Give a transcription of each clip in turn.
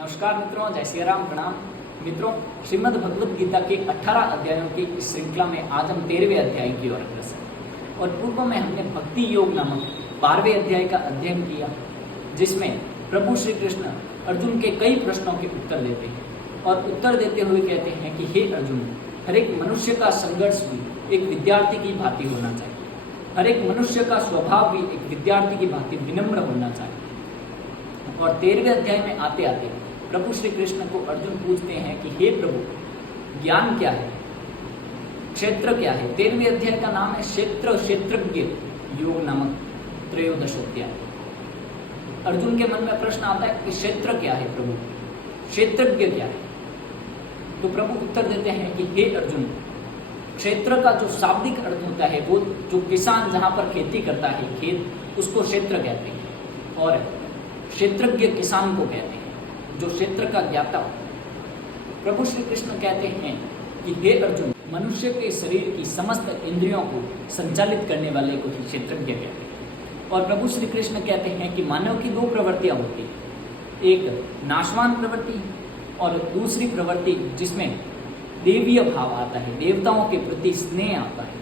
नमस्कार मित्रों, जय श्री राम, प्रणाम। मित्रों, श्रीमद् भगवद गीता के 18 अध्यायों की इस श्रृंखला में आज हम 13वें अध्याय की ओर अग्रसर। और पूर्व में हमने भक्ति योग नामक 12वें अध्याय का अध्ययन किया, जिसमें प्रभु श्री कृष्ण अर्जुन के कई प्रश्नों के उत्तर देते हैं और उत्तर देते हुए कहते हैं कि हे अर्जुन, हर एक मनुष्य का संघर्ष भी एक विद्यार्थी की भांति होना चाहिए। हर एक मनुष्य का स्वभाव भी एक विद्यार्थी की भांति विनम्र होना चाहिए। और 13वें अध्याय में आते आते प्रभु श्री कृष्ण को अर्जुन पूछते हैं कि हे प्रभु, ज्ञान क्या है, क्षेत्र क्या है। 13वें अध्याय का नाम है क्षेत्रज्ञ योग नामक त्रयोदश अध्याय। अर्जुन के मन में प्रश्न आता है कि क्षेत्र क्या है प्रभु, क्षेत्रज्ञ क्या है। तो प्रभु उत्तर देते हैं कि हे अर्जुन, क्षेत्र का जो शाब्दिक अर्थ होता है वो जो किसान जहां पर खेती करता है खेत, उसको क्षेत्र कहते हैं। और क्षेत्रज्ञ किसान को कहते हैं, जो क्षेत्र का ज्ञाता हो। प्रभु श्री कृष्ण कहते हैं कि हे अर्जुन, मनुष्य के शरीर की समस्त इंद्रियों को संचालित करने वाले को ही क्षेत्रज्ञ कहते हैं। और प्रभु श्री कृष्ण कहते हैं कि मानव की दो प्रवृत्तियां होती हैं, एक नाशवान प्रवृत्ति और दूसरी प्रवृत्ति जिसमें देवीय भाव आता है, देवताओं के प्रति स्नेह आता है।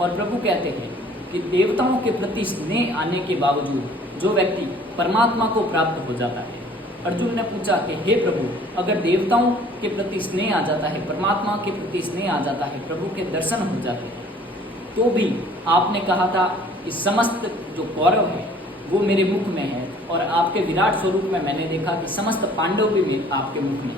और प्रभु कहते हैं कि देवताओं के प्रति स्नेह आने के बावजूद जो व्यक्ति परमात्मा को प्राप्त हो जाता है। अर्जुन ने पूछा कि हे प्रभु, अगर देवताओं के प्रति स्नेह आ जाता है, परमात्मा के प्रति स्नेह आ जाता है, प्रभु के दर्शन हो जाते हैं, तो भी आपने कहा था कि समस्त जो कौरव है वो मेरे मुख में है, और आपके विराट स्वरूप में मैंने देखा कि समस्त पांडव भी आपके मुख में।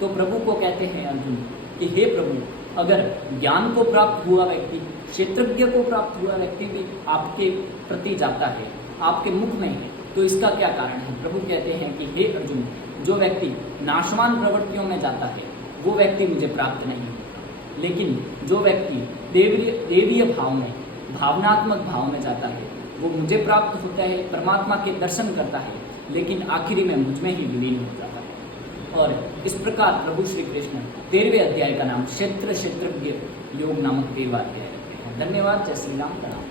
तो प्रभु को कहते हैं अर्जुन कि हे प्रभु, अगर ज्ञान को प्राप्त हुआ व्यक्ति, क्षेत्रज्ञ को प्राप्त हुआ व्यक्ति भी आपके प्रति जाता है, आपके मुख में है, तो इसका क्या कारण है। प्रभु कहते हैं कि हे अर्जुन, जो व्यक्ति नाशवान प्रवृत्तियों में जाता है वो व्यक्ति मुझे प्राप्त नहीं होता, लेकिन जो व्यक्ति देवीय भाव में, भावनात्मक भाव में जाता है वो मुझे प्राप्त होता है, परमात्मा के दर्शन करता है, लेकिन आखिरी में मुझ में ही विलीन हो जाता है। और इस प्रकार प्रभु श्री कृष्ण 13वें अध्याय का नाम क्षेत्रज्ञ योग नामक 13वां अध्याय रखते हैं। धन्यवाद। जय श्री राम, प्रणाम।